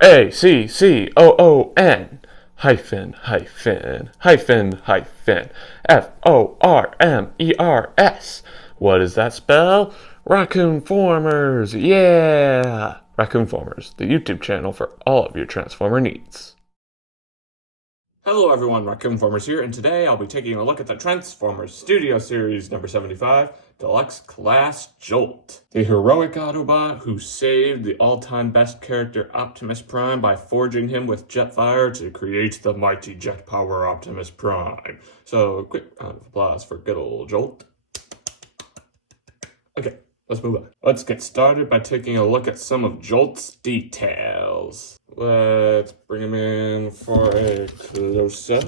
Raccoon hyphen hyphen hyphen hyphen Formers. What does that spell? Raccoon-Formers, yeah! Raccoon-Formers, the YouTube channel for all of your Transformer needs. Hello everyone, Raccoon-Formers here, and today I'll be taking a look at the Transformers Studio Series number 75, Deluxe Class Jolt. The heroic Autobot who saved the all-time best character Optimus Prime by forging him with Jetfire to create the mighty jet power Optimus Prime. So, quick round of applause for good old Jolt. Okay, let's move on. Let's get started by taking a look at some of Jolt's details. Let's bring him in for a close-up.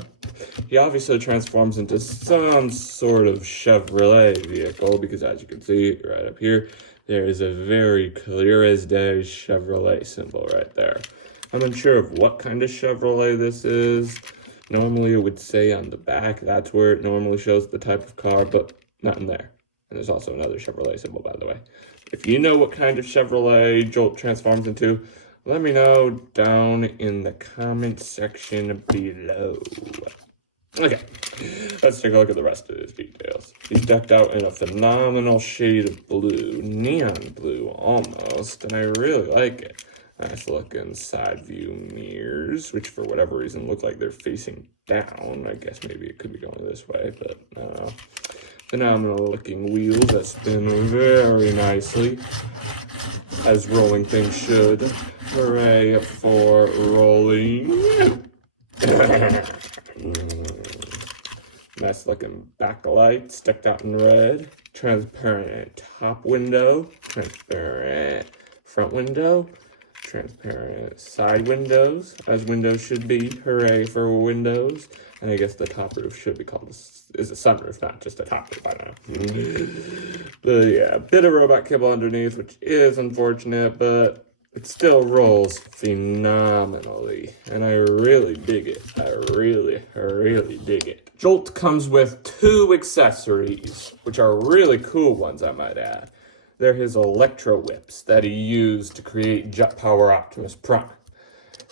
He obviously transforms into some sort of Chevrolet vehicle because, as you can see right up here, there is a very clear as day Chevrolet symbol right there. I'm unsure of what kind of Chevrolet this is. Normally it would say on the back, that's where it normally shows the type of car, but not in there. And there's also another Chevrolet symbol, by the way. If you know what kind of Chevrolet Jolt transforms into, let me know down in the comment section below. Okay, let's take a look at the rest of his details. He's decked out in a phenomenal shade of blue, neon blue almost, and I really like it. Nice looking side view mirrors, which for whatever reason look like they're facing down. I guess maybe it could be going this way, but I don't know. Phenomenal looking wheels that spin very nicely, as rolling things should. Hooray for rolling. Nice looking backlight, sticked out in red. Transparent top window, transparent front window, transparent side windows, as windows should be. Hooray for windows. And I guess the top roof should be called is a sunroof, not just a top roof, I don't know. But yeah, a bit of robot kibble underneath, which is unfortunate, but it still rolls phenomenally. And I really dig it. I really dig it. Jolt comes with two accessories, which are really cool ones, I might add. They're his Electro Whips that he used to create Jet Power Optimus Prime.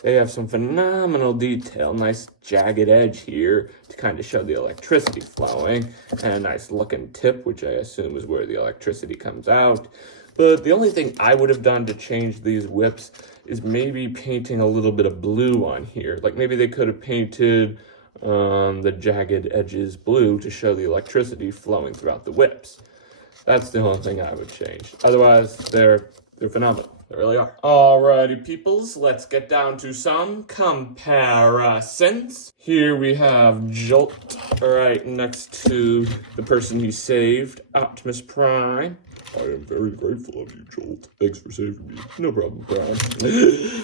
They have some phenomenal detail, nice jagged edge here to kind of show the electricity flowing, and a nice looking tip, which I assume is where the electricity comes out. But the only thing I would have done to change these whips is maybe painting a little bit of blue on here. Like maybe they could have painted the jagged edges blue to show the electricity flowing throughout the whips. That's the only thing I would change. Otherwise, they're phenomenal. They really are. Alrighty, peoples, let's get down to some comparisons. Here we have Jolt right next to the person he saved, Optimus Prime. I am very grateful of you, Jolt. Thanks for saving me. No problem, Prime.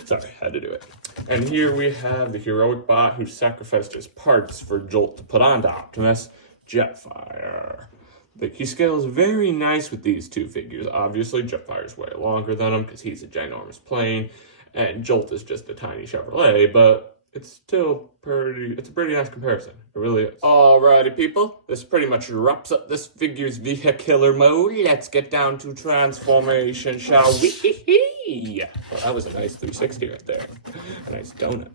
Sorry, had to do it. And here we have the heroic bot who sacrificed his parts for Jolt to put onto Optimus, Jetfire. He scales very nice with these two figures. Obviously, Jetfire's way longer than him because he's a ginormous plane, and Jolt is just a tiny Chevrolet, but it's still it's a pretty nice comparison. It really is. Alrighty, people. This pretty much wraps up this figure's vehicular mode. Let's get down to transformation, shall we? Well, that was a nice 360 right there. A nice donut.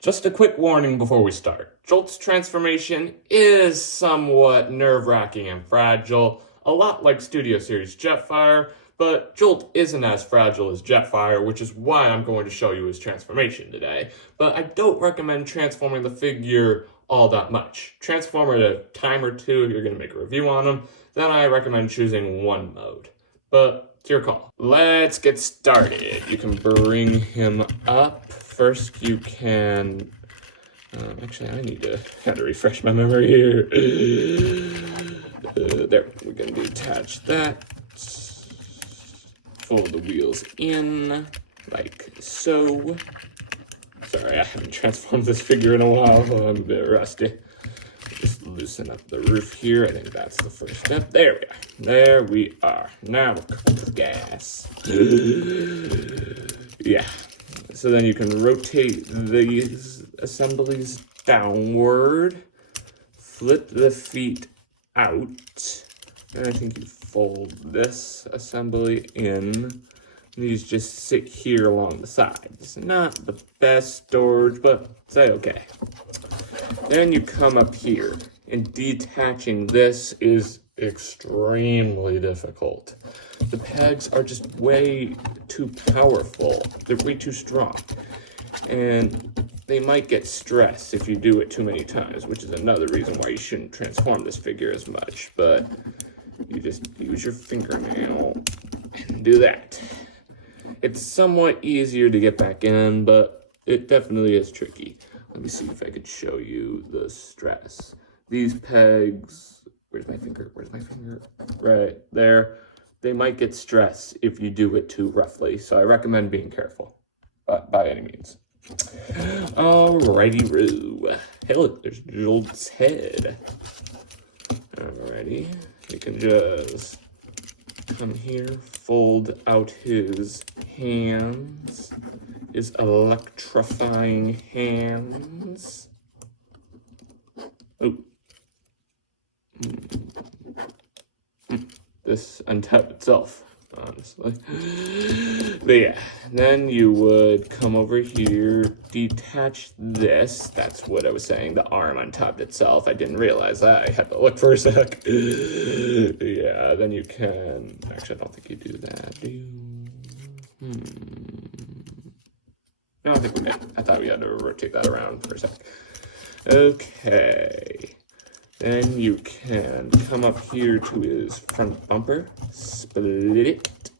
Just a quick warning before we start. Jolt's transformation is somewhat nerve-wracking and fragile, a lot like Studio Series Jetfire, but Jolt isn't as fragile as Jetfire, which is why I'm going to show you his transformation today. But I don't recommend transforming the figure all that much. Transform it a time or two if you're going to make a review on him, then I recommend choosing one mode. But it's your call. Let's get started. You can bring him up. First, you can... actually, I had to refresh my memory here. There, we're going to detach that. Fold the wheels in, like so. Sorry, I haven't transformed this figure in a while, so I'm a bit rusty. Just loosen up the roof here. I think that's the first step. There we are. There we are. Now we're cooking with gas. Yeah. So then you can rotate these assemblies downward, flip the feet out, and I think you fold this assembly in These just sit here along the sides. Not the best storage, but say okay. Then you come up here, and detaching this is extremely difficult. The pegs are just way too powerful. They're way too strong. And they might get stressed if you do it too many times, which is another reason why you shouldn't transform this figure as much. But you just use your fingernail and do that. It's somewhat easier to get back in, but it definitely is tricky. Let me see if I could show you the stress. These pegs, where's my finger? Right there. They might get stressed if you do it too roughly, so I recommend being careful, by any means. Alrighty-roo. Hey look, there's Jolt's head. Alrighty, you can just come here, fold out his hands, his electrifying hands. Oh. This untapped itself, honestly. But yeah, then you would come over here, detach this. That's what I was saying, the arm untapped itself. I didn't realize that. I had to look for a sec. Yeah, then you can... Actually, I don't think you do that, do you? No, I think we did. I thought we had to rotate that around for a sec. Okay. Then you can come up here to his front bumper, split it,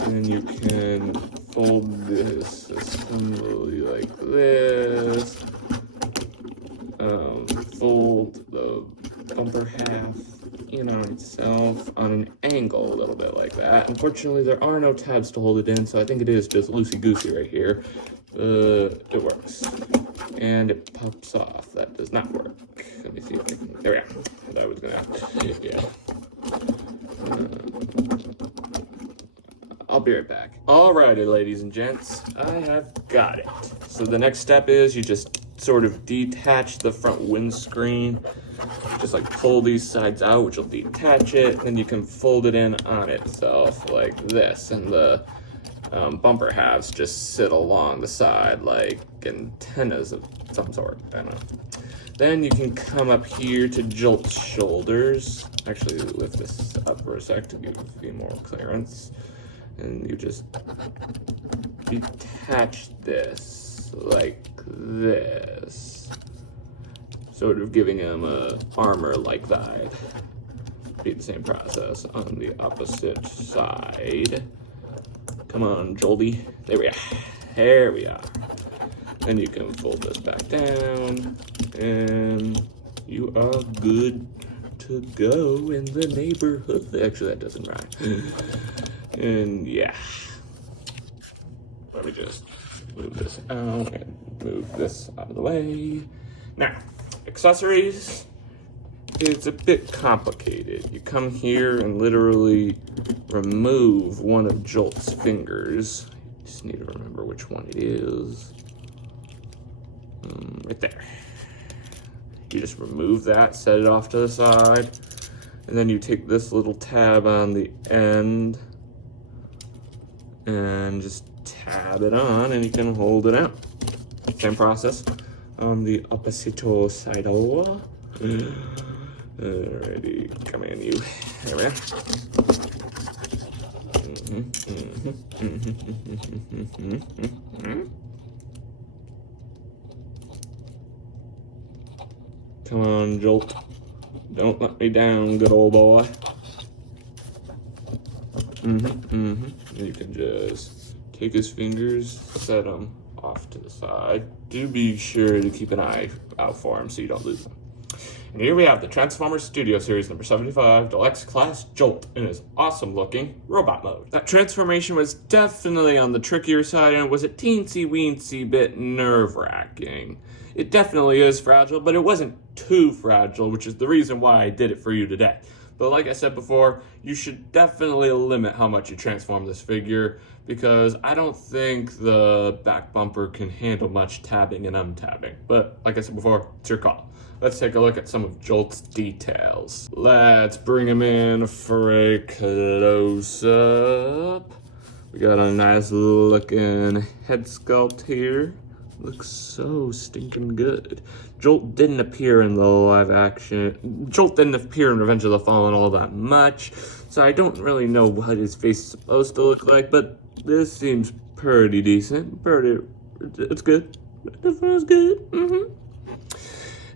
and you can fold this assembly like this, fold the bumper half in on itself on an angle a little bit like that. Unfortunately, there are no tabs to hold it in, so I think it is just loosey-goosey right here. It works. And it pops off. That does not work. Let me see if I can... There we go. That was gonna... Yeah. I'll be right back. Alrighty, ladies and gents. I have got it. So the next step is you just sort of detach the front windscreen. Just like pull these sides out, which will detach it. Then you can fold it in on itself like this. And the bumper halves just sit along the side like antennas of some sort. I don't know. Then you can come up here to Jolt's shoulders. Actually, lift this up for a sec to give you more clearance. And you just detach this like this. Sort of giving him a armor like that. Be the same process on the opposite side. Come on, Jolty. There we are. There we are. Then you can fold this back down, and you are good to go in the neighborhood. Actually, that doesn't rhyme. And yeah. Let me just move this out and move this out of the way. Now, accessories. It's a bit complicated. You come here and literally remove one of Jolt's fingers. Just need to remember which one it is. Right there. You just remove that, set it off to the side, and then you take this little tab on the end and just tab it on, and you can hold it out. Same process on the opposite side. Alrighty, come in, you. There we are. Come on, Jolt. Don't let me down, good old boy. You can just take his fingers, set them off to the side. Do be sure to keep an eye out for him so you don't lose them. And here we have the Transformers Studio Series number 75 Deluxe Class Jolt in his awesome looking robot mode. That transformation was definitely on the trickier side, and it was a teensy-weensy bit nerve-wracking. It definitely is fragile, but it wasn't too fragile, which is the reason why I did it for you today. But like I said before, you should definitely limit how much you transform this figure, because I don't think the back bumper can handle much tabbing and untabbing. But like I said before, it's your call. Let's take a look at some of Jolt's details. Let's bring him in for a close-up. We got a nice looking head sculpt here. Looks so stinking good. Jolt didn't appear in the live action. Jolt didn't appear in Revenge of the Fallen all that much, so I don't really know what his face is supposed to look like, but this seems pretty decent. It's good. It feels good.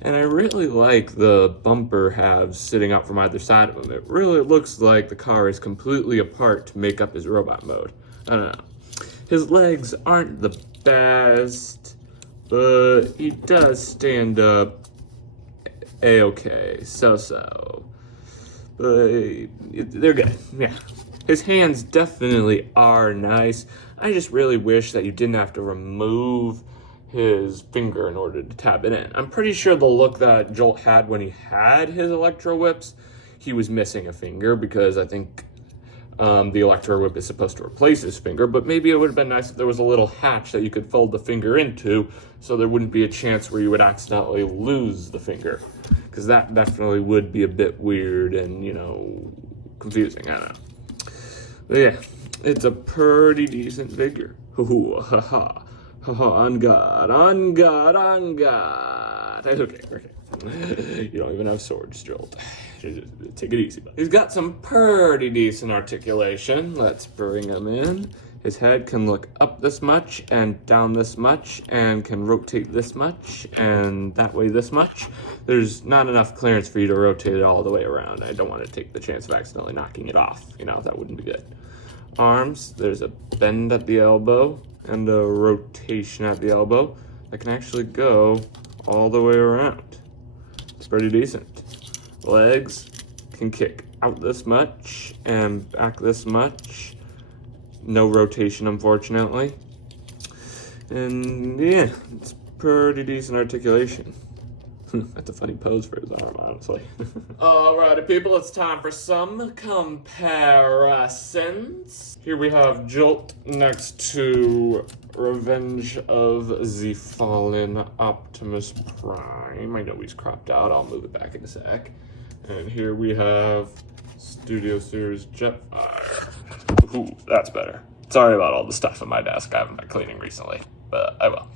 And I really like the bumper halves sitting up from either side of him. It really looks like the car is completely apart to make up his robot mode. I don't know. His legs aren't the best, but he does stand up a-okay, so. But they're good, yeah. His hands definitely are nice. I just really wish that you didn't have to remove his finger in order to tab it in. I'm pretty sure the look that Jolt had when he had his Electro Whips, he was missing a finger, because I think the Electro Whip is supposed to replace his finger, but maybe it would have been nice if there was a little hatch that you could fold the finger into, so there wouldn't be a chance where you would accidentally lose the finger, because that definitely would be a bit weird and, you know, confusing, I don't know. But yeah, it's a pretty decent figure. Hoo ha ha. On God. Okay. You don't even have swords, Jolt. Take it easy, buddy. He's got some pretty decent articulation. Let's bring him in. His head can look up this much and down this much and can rotate this much and that way this much. There's not enough clearance for you to rotate it all the way around. I don't want to take the chance of accidentally knocking it off. You know, that wouldn't be good. Arms, there's a bend at the elbow and a rotation at the elbow that can actually go all the way around. It's pretty decent. Legs can kick out this much and back this much. No rotation, unfortunately. And yeah, it's pretty decent articulation. That's a funny pose for his arm, honestly. Alrighty, people, it's time for some comparisons. Here we have Jolt next to Revenge of the Fallen Optimus Prime. I know he's cropped out. I'll move it back in a sec. And here we have Studio Series Jetfire. Ooh, that's better. Sorry about all the stuff on my desk. I haven't been cleaning recently, but I will.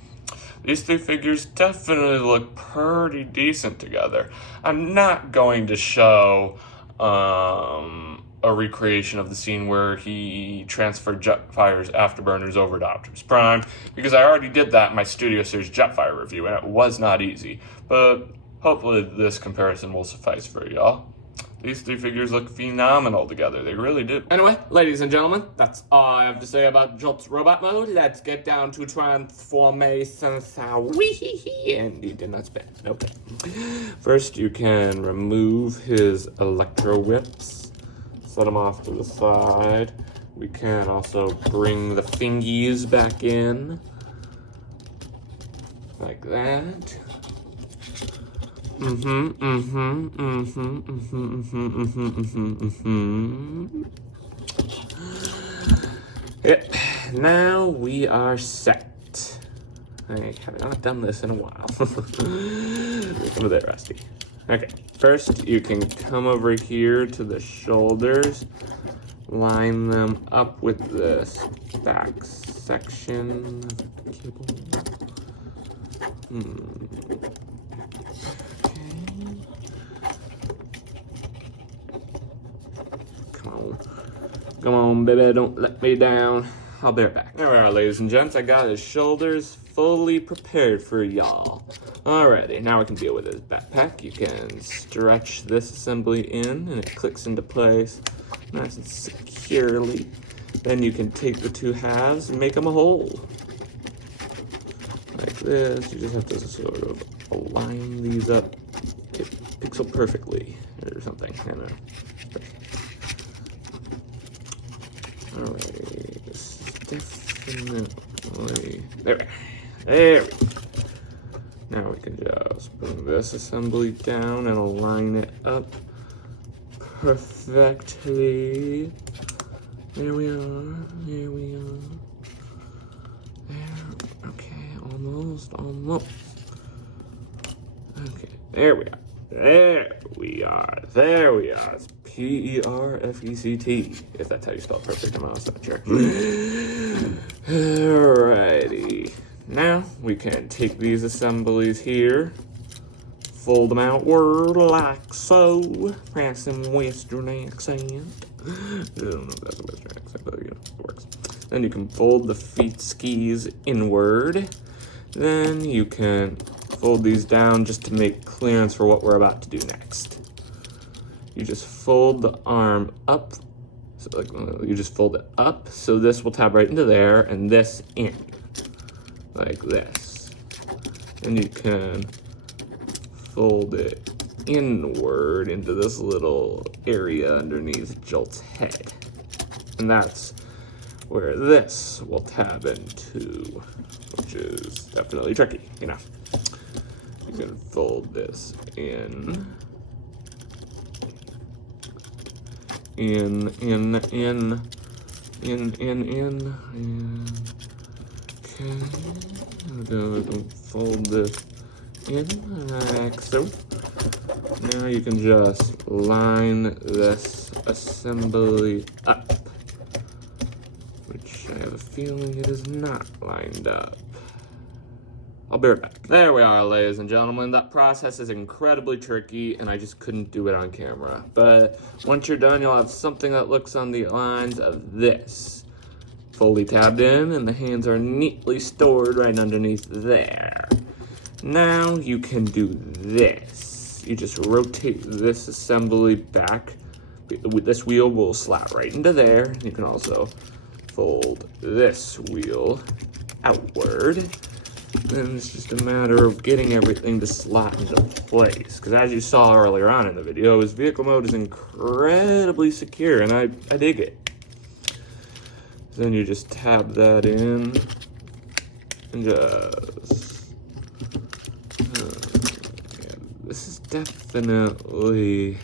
These two figures definitely look pretty decent together. I'm not going to show a recreation of the scene where he transferred Jetfire's afterburners over to Optimus Prime, because I already did that in my Studio Series Jetfire review, and it was not easy. But hopefully this comparison will suffice for y'all. These three figures look phenomenal together. They really do. Anyway, ladies and gentlemen, that's all I have to say about Jolt's robot mode. Let's get down to transformation. And he did not spin. Okay. First, you can remove his Electro Whips. Set them off to the side. We can also bring the fingies back in. Like that. Yep, now we are set. I have not done this in a while. Over there, Rusty. Okay, first you can come over here to the shoulders, line them up with this back section of the cable. Come on, baby, don't let me down. I'll bear it back. There we are, ladies and gents. I got his shoulders fully prepared for y'all. Alrighty, now we can deal with his backpack. You can stretch this assembly in, and it clicks into place nice and securely. Then you can take the two halves and make them a whole. Like this. You just have to sort of align these up pixel perfectly, or something. I don't know. Alright, this is definitely... There we go. Now we can just bring this assembly down and align it up perfectly. There we are. There we are. There. Okay, almost. Okay, there we are. There we are. It's P-E-R-F-E-C-T, if that's how you spell perfect. I'm also not sure. Alrighty. Now we can take these assemblies here, fold them outward like so. Pressing Western accent. I don't know if that's a Western accent, but you know, it works. Then you can fold the feet skis inward. Then you can fold these down just to make clearance for what we're about to do next. You just fold the arm up, so like you just fold it up, so this will tab right into there, and this in, like this. And you can fold it inward into this little area underneath Jolt's head. And that's where this will tab into, which is definitely tricky, you know. You can fold this in. And okay. Don't fold this in like so. Now you can just line this assembly up, which I have a feeling it is not lined up. I'll be right back. There we are, ladies and gentlemen. That process is incredibly tricky, and I just couldn't do it on camera. But once you're done, you'll have something that looks on the lines of this. Fully tabbed in, and the hands are neatly stored right underneath there. Now you can do this. You just rotate this assembly back. This wheel will slot right into there. You can also fold this wheel outward. Then it's just a matter of getting everything to slot into place. Because as you saw earlier on in the video, his vehicle mode is incredibly secure, and I dig it. Then you just tab that in, and just... yeah, this is definitely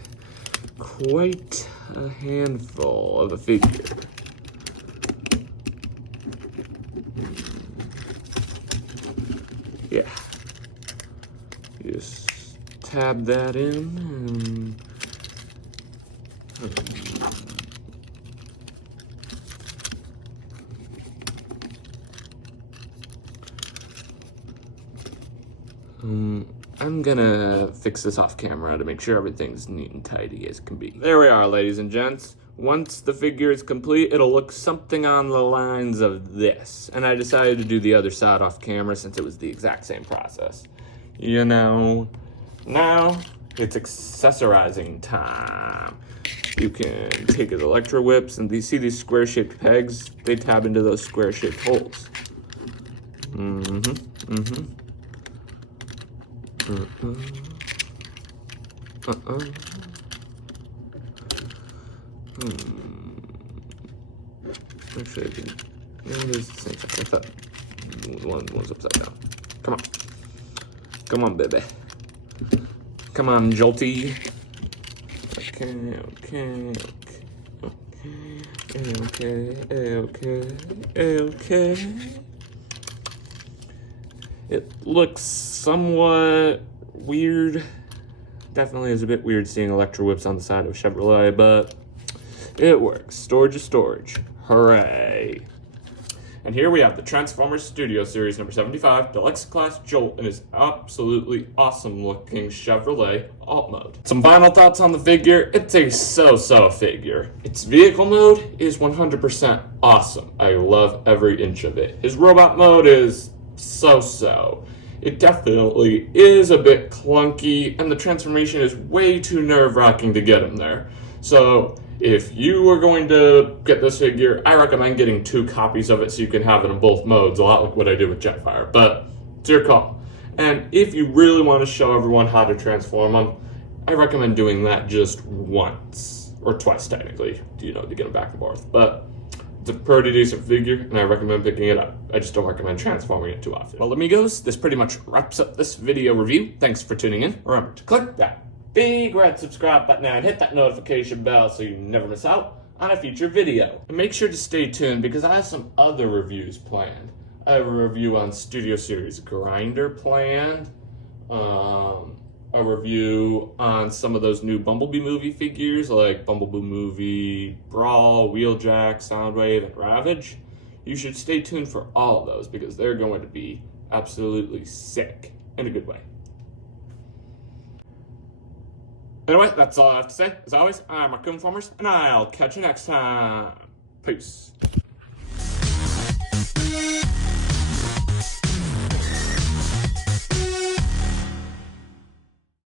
quite a handful of a figure. Yeah, you just tab that in, and I'm gonna fix this off camera to make sure everything's neat and tidy as can be. There we are, ladies and gents. Once the figure is complete, it'll look something on the lines of this. And I decided to do the other side off camera since it was the exact same process. You know, now it's accessorizing time. You can take his Electro Whips, and you see these square-shaped pegs? They tab into those square-shaped holes. Actually, I can. Yeah, there's the same thing. I thought one's upside down. Come on. Come on, baby. Come on, Jolty. Okay. It looks somewhat weird. Definitely is a bit weird seeing Electro Whips on the side of a Chevrolet, but it works. Storage is storage. Hooray. And here we have the Transformers Studio Series number 75, Deluxe Class Jolt in his absolutely awesome looking Chevrolet alt mode. Some final thoughts on the figure. It's a so-so figure. Its vehicle mode is 100% awesome. I love every inch of it. His robot mode is so-so. It definitely is a bit clunky, and the transformation is way too nerve-wracking to get him there. So if you are going to get this figure, I recommend getting 2 copies of it so you can have it in both modes, a lot like what I did with Jetfire, but it's your call. And if you really want to show everyone how to transform them, I recommend doing that just once, or twice technically, to get them back and forth. But it's a pretty decent figure, and I recommend picking it up. I just don't recommend transforming it too often. Well, amigos, this pretty much wraps up this video review. Thanks for tuning in. Remember to click that big red subscribe button and hit that notification bell so you never miss out on a future video. And make sure to stay tuned because I have some other reviews planned. I have a review on Studio Series Grinder planned. A review on some of those new Bumblebee movie figures like Bumblebee Movie, Brawl, Wheeljack, Soundwave, and Ravage. You should stay tuned for all of those because they're going to be absolutely sick in a good way. Anyway, that's all I have to say. As always, I'm Raccoon-Formers, and I'll catch you next time. Peace.